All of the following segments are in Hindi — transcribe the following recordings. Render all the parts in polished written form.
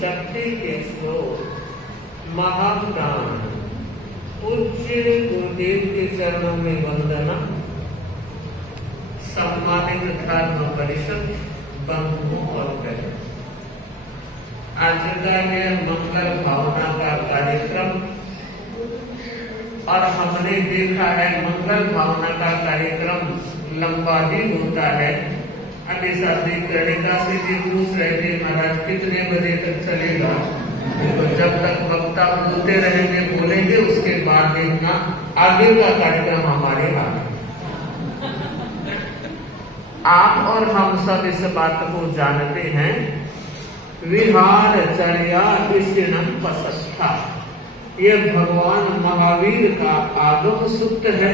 शक्ति के स्रोत महाप्राण पूज्य गुरुदेव के चरणों में वंदना। सम्मानित धर्म परिषद बंधुओं और बहनों, आज का यह मंगल भावना का कार्यक्रम, और हमने देखा है मंगल भावना का कार्यक्रम लंबा भी होता है। अभी शादी कर्णिका से जी पूछ रहे थे महाराज कितने बजे तक चलेगा, तो जब तक वक्ता बोलते रहेंगे बोलेंगे, उसके बाद देखना आगे का कार्यक्रम हमारे हाथ। आप और हम सब इस बात को जानते हैं, विहार चर्या विष्णु पसस्था, यह भगवान महावीर का आगम सूत्र है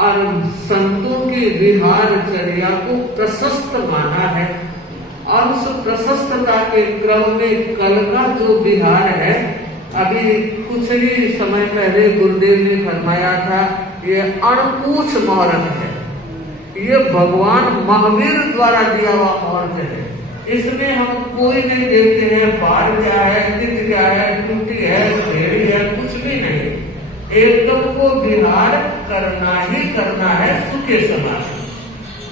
और संतों की विहार चर्या को प्रशस्त माना है। और उस प्रशस्तता के क्रम में कल का जो विहार है, अभी कुछ ही समय पहले गुरुदेव ने फरमाया था, यह अणपूछ मुहूर्त है, ये भगवान महावीर द्वारा दिया हुआ मुहूर्त है। इसमें हम कोई नहीं देखते हैं बार क्या है, तिथि क्या है, टूटी है, भेड़ी है, कुछ भी नहीं। एकदम को विहार करना ही करना है सुखे समाज।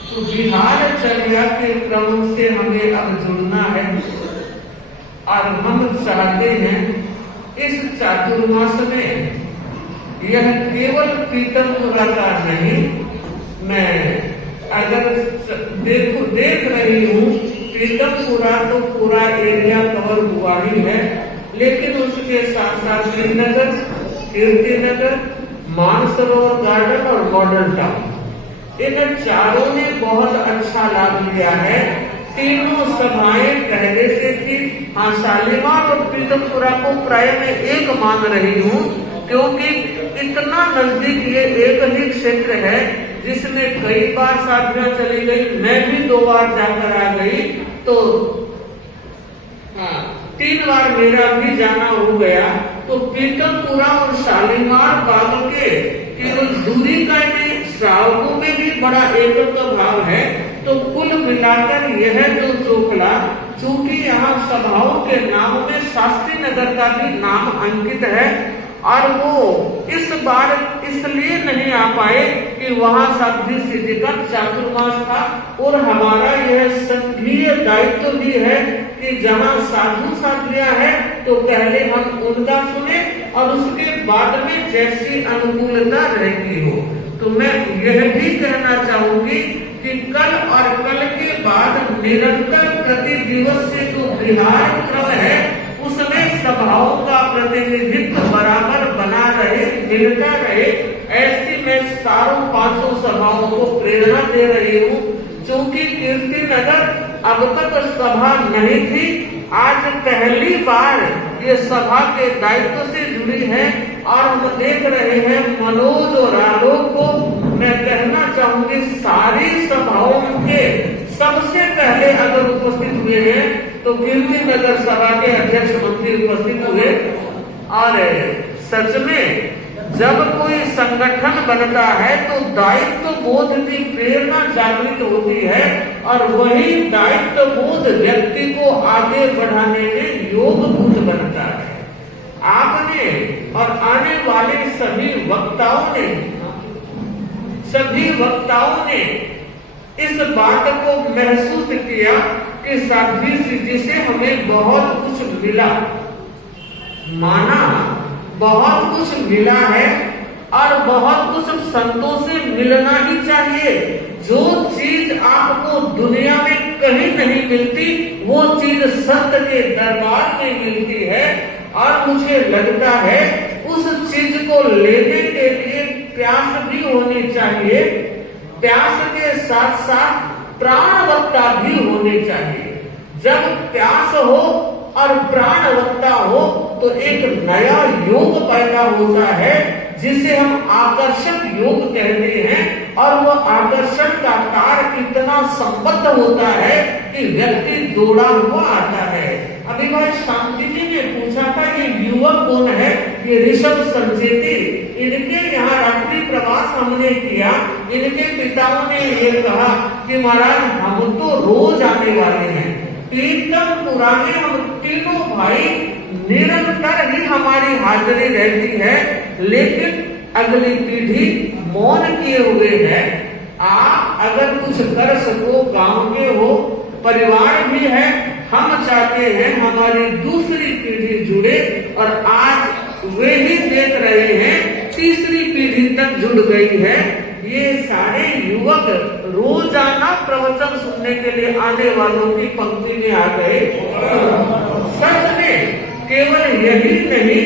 तो विहार चर्या के क्रम से हमें अब जुड़ना है और हम चाहते हैं इस चातुर्मास में यह केवल पीतमपुरा का नहीं, मैं अगर देख रही हूँ पीतमपुरा तो पूरा एरिया कवर हुआ ही है, लेकिन उसके साथ साथ श्रीनगर, कीर्तिनगर, मानसरोवर गार्डन और मॉडल टाउन, इन चारों ने बहुत अच्छा लाभ लिया है। तीनों सभाएं पहले से थी। हाँ, शालीमार और पीतमपुरा को प्राय मैं एक मान रही हूँ, क्योंकि इतना नजदीक ये एक ही क्षेत्र है जिसमें कई बार साधना चली गई। मैं भी 2 बार जाकर आ गई, तो हाँ 3 बार मेरा भी जाना हो गया। तो पीतमपुरा और शालीमार बाग के केवल दूरी का नहीं, श्रावकों में भी बड़ा एकत्व भाव है। तो कुल मिलाकर यह जो चोखला, चूंकि यहाँ सभाओं के नाम में शास्त्री नगर का भी नाम अंकित है, और वो इस बार इसलिए नहीं आ पाए कि वहाँ साध्वी सिद्धि का चातुर्मास था। और हमारा यह संघीय दायित्व भी है कि जहाँ साधु साध्वियां है तो पहले हम उनका सुने और उसके बाद में जैसी अनुकूलता रहती हो। तो मैं यह भी कहना चाहूंगी कि कल और कल के बाद निरंतर प्रति दिवस से जो विहार क्रम है, उसमें सभाओं का प्रतिनिधित्व बराबर बना रहे, मिलता रहे, ऐसी मैं सारों 5 सभाओं को प्रेरणा दे रही हूँ। क्योंकि कीर्तिनगर अब तक सभा नहीं थी, आज पहली बार ये सभा के दायित्व से जुड़ी है और हम देख रहे हैं मनोज और आलोक को। मैं कहना चाहूंगी सारी सभाओं के सबसे पहले अगर उपस्थित हुए हैं तो कीर्तिनगर सभा के अध्यक्ष मंत्री उपस्थित हुए। और सच में जब कोई संगठन बनता है तो दायित्व बोध की प्रेरणा जागृत होती है, और वही दायित्व बोध व्यक्ति को आगे बढ़ाने में योगभूत बनता है। आपने और आने वाले सभी वक्ताओं ने इस बात को महसूस किया कि साध्वी सिद्धि से हमें बहुत कुछ मिला, माना बहुत कुछ मिला है, और बहुत कुछ संतों से मिलना ही चाहिए। जो चीज आपको दुनिया में कहीं नहीं मिलती, वो चीज संत के दरबार में मिलती है। और मुझे लगता है उस चीज को लेने के लिए प्यास भी होनी चाहिए, प्यास के साथ साथ प्राणवत्ता भी होनी चाहिए। जब प्यास हो और प्राणवत्ता हो तो एक नया योग पैदा होता है, जिसे हम आकर्षक योग कहते हैं। और वो आकर्षण का तार इतना संबद्ध होता है कि व्यक्ति दौड़ा हुआ आता है। अभी भाई शांति जी ने पूछा था ये युवक कौन है, ये ऋषभ संचेती, इनके यहाँ रात्रि प्रवास हमने किया। इनके पिताओं ने ये कहा कि महाराज हम तो रोज आने वाले हैं, कीर्तनपुरा में हम तीनों भाई निरंतर ही हमारी हाजिरी रहती है, लेकिन अगली पीढ़ी मौन किए हुए है। आप अगर कुछ कर सको, गांव के हो, परिवार भी है, हम चाहते हैं हमारी दूसरी पीढ़ी जुड़े, और आज वे ही देख रहे हैं तीसरी पीढ़ी तक जुड़ गई है। ये सारे युवक रोजाना प्रवचन सुनने के लिए आने वालों की पंक्ति में आ गए। सच में केवल यही नहीं,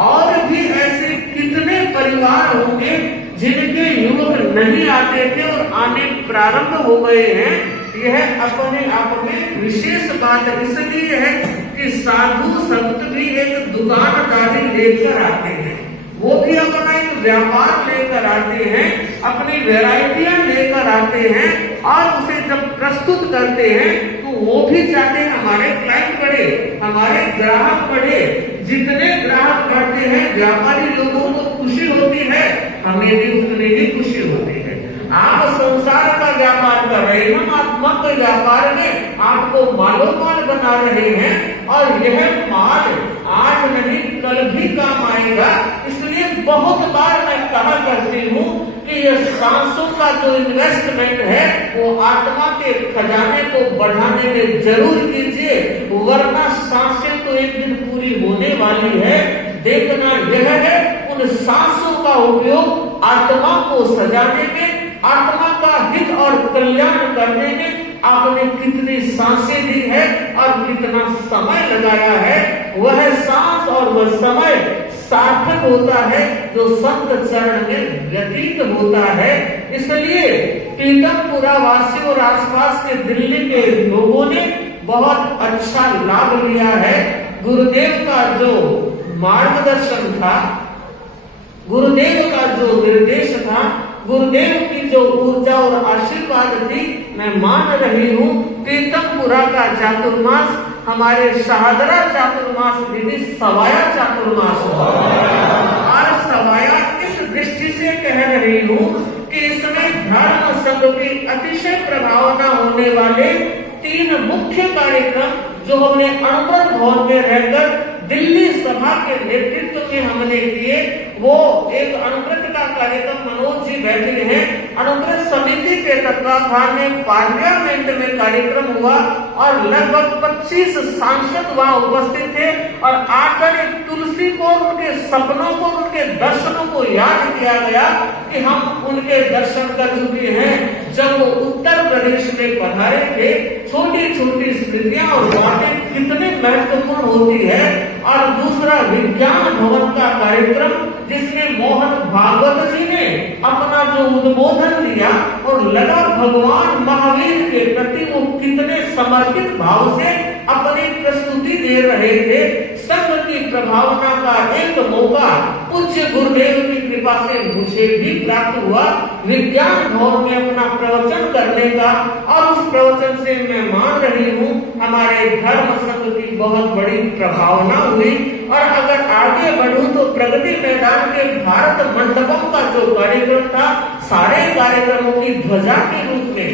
और भी ऐसे कितने परिवार होंगे जिनके युवक नहीं आते थे और आने प्रारंभ हो गए हैं। यह अपने आप में विशेष बात इसलिए है कि साधु संत भी एक दुकानदारी लेकर आते हैं, वो भी अपना एक व्यापार लेकर आते हैं, अपनी वैरायटियां लेकर आते हैं, और उसे जब प्रस्तुत करते हैं तो वो भी चाहते हैं हमारे क्लाइंट बढ़े, हमारे ग्राहक बढ़े। जितने ग्राहक बढ़ते हैं, व्यापारी लोगों को खुशी होती है, हमें भी उतनी ही खुशी होती है। आप संसार का व्यापार कर रहे हैं, हम आत्मा के व्यापार में आपको मालोमाल बना रहे हैं, और यह माल आज नहीं कल भी काम आएगा। इसलिए बहुत बार मैं कहा करती हूँ कि यह सांसों का जो इन्वेस्टमेंट है वो आत्मा के खजाने को बढ़ाने में जरूर कीजिए, वरना सांसें तो एक दिन पूरी होने वाली है। देखना यह है उन सांसों का उपयोग आत्मा को सजाने में, आत्मा का हित और कल्याण करने में आपने कितनी सांसें दी है और कितना समय लगाया है। वह सांस और वह समय सार्थक होता है जो संत चरण में व्यतीत होता है। इसलिए कीर्तनपुरा वासियों और आसपास के दिल्ली के लोगों ने बहुत अच्छा लाभ लिया है। गुरुदेव का जो मार्गदर्शन था, गुरुदेव का जो निर्देश था, गुरुदेव की जो ऊर्जा और आशीर्वाद थी, मैं मान रही हूँ कीर्तनपुरा का चातुर्मास हमारे शाहदरा चातुर्मास विधि सवाया चातुर्मास और सवाया इस दृष्टि से कह रही हूँ कि इसमें धर्म संघ की अतिशय प्रभावना होने वाले 3 मुख्य कार्यक्रम जो हमने अणुव्रत भवन में रहकर दिल्ली सभा के नेतृत्व में हमने किए, वो एक अणुव्रत का कार्यक्रम मनोज जी बैठे हैं, अणुव्रत समिति के तत्वाधान में पार्लियामेंट में कार्यक्रम हुआ और लगभग 25 सांसद वहां उपस्थित थे और आकर तुलसी को, उनके सपनों को, उनके दर्शनों को याद किया गया कि हम उनके दर्शन कर चुके हैं जब वो उत्तर प्रदेश में पधारे थे। छोटी छोटी स्मृतियां और बातें कितने महत्वपूर्ण होती है। और दूसरा विज्ञान भवन का कार्यक्रम जिसमें मोहन भागवत जी ने अपना जो उद्बोधन दिया और लगा भगवान महावीर के प्रति वो कितने समर्पित भाव से अपनी प्रस्तुति दे रहे थे। संघ की प्रभावना का एक मौका पूज्य गुरुदेव की कृपा से मुझे भी प्राप्त हुआ विज्ञान भवन में अपना प्रवचन करने का, और उस प्रवचन से मैं मान रही हूँ हमारे धर्म संघ की बहुत बड़ी प्रभावना हुई। और अगर आगे बढ़ूं तो प्रगति मैदान के भारत मंडपम का जो कार्यक्रम था, सारे कार्यक्रमों की ध्वजा के रूप में,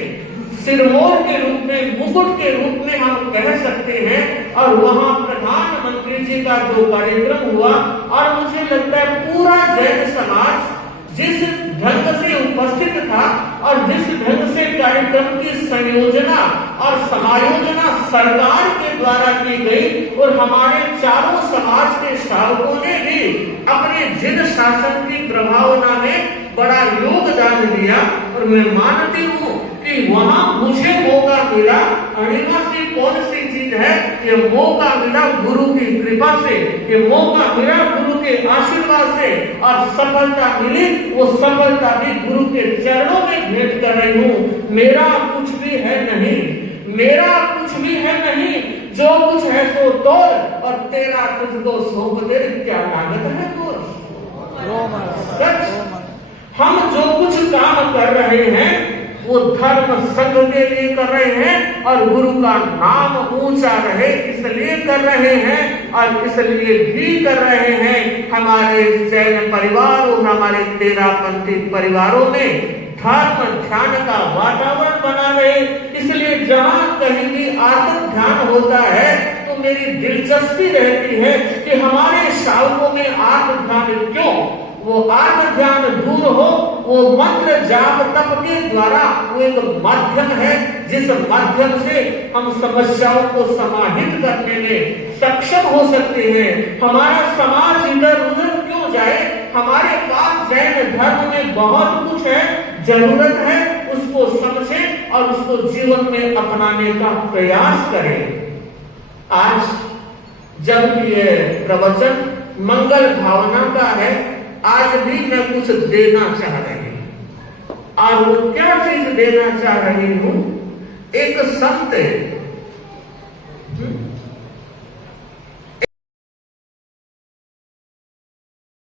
सिरमौर के रूप में, मुकुट के रूप में हम कह सकते हैं। और वहां प्रधानमंत्री जी का जो कार्यक्रम हुआ, और मुझे लगता है पूरा जैन समाज जिस ढंग से उपस्थित था और जिस ढंग से कार्यक्रम की संयोजना और समायोजना सरकार के द्वारा की गई, और हमारे चारों समाज के शावकों ने भी अपने जिन शासन की प्रभावना में बड़ा योगदान दिया। और मैं मानती हूँ कि वहाँ मुझे मौका मिला, अणिमा से कौन सी चीज है, ये मौका मिला गुरु की कृपा से, ये मौका मिला गुरु के आशीर्वाद से, और सफलता मिली, वो सफलता भी गुरु के चरणों में भेंट कर रही हूँ। मेरा कुछ भी है नहीं, मेरा कुछ भी है नहीं, जो कुछ है सो तोड़, और तेरा तुझको सौंप दे, क्या लागत है तोड़। हम जो कुछ काम कर रहे हैं वो धर्म संघ के लिए कर रहे हैं, और गुरु का नाम ऊंचा रहे इसलिए कर रहे हैं, और इसलिए भी कर रहे हैं। हमारे जैन परिवार और हमारे तेरापंथी परिवारों में धर्म ध्यान का वातावरण बना रहे, इसलिए जहाँ कहीं भी आत्म ध्यान मेरी दिलचस्पी रहती है कि हमारे श्रावकों में आत्म ध्यान क्यों, वो आत्म ध्यान दूर हो, वो मंत्र जाप तप के द्वारा वो एक माध्यम है जिस माध्यम से हम समस्याओं को समाहित करने में सक्षम हो सकते हैं। हमारा समाज इधर उधर क्यों जाए, हमारे पास जैन धर्म में बहुत कुछ है, जरूरत है उसको समझें और उसको जीवन में अपनाने का प्रयास करें। आज जब ये प्रवचन मंगल भावना का है, आज भी मैं कुछ देना चाह रही हूं, और वो क्या चीज देना चाह रही हूं, एक संत